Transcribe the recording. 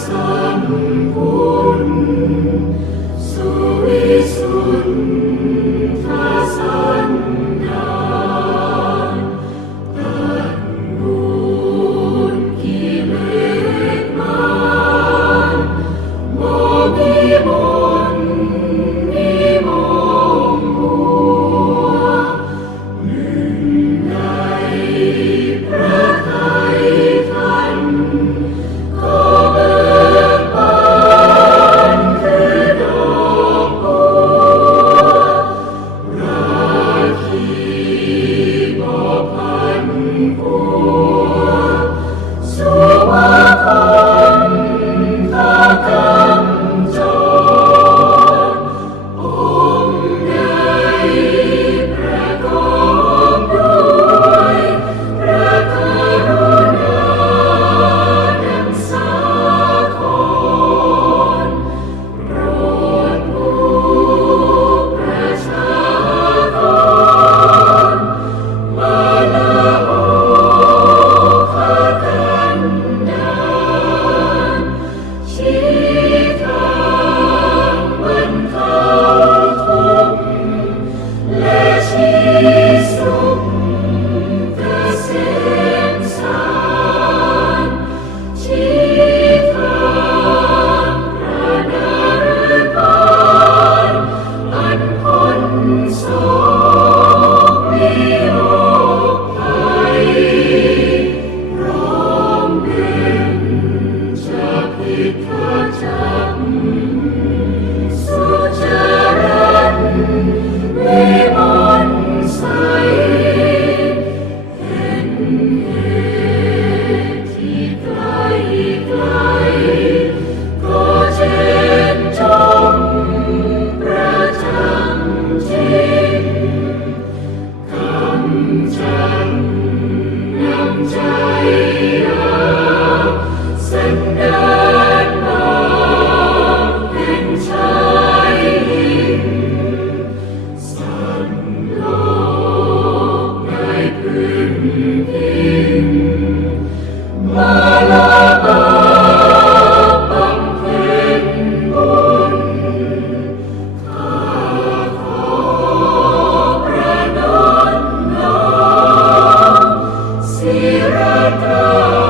Christus. Zion. Сірата.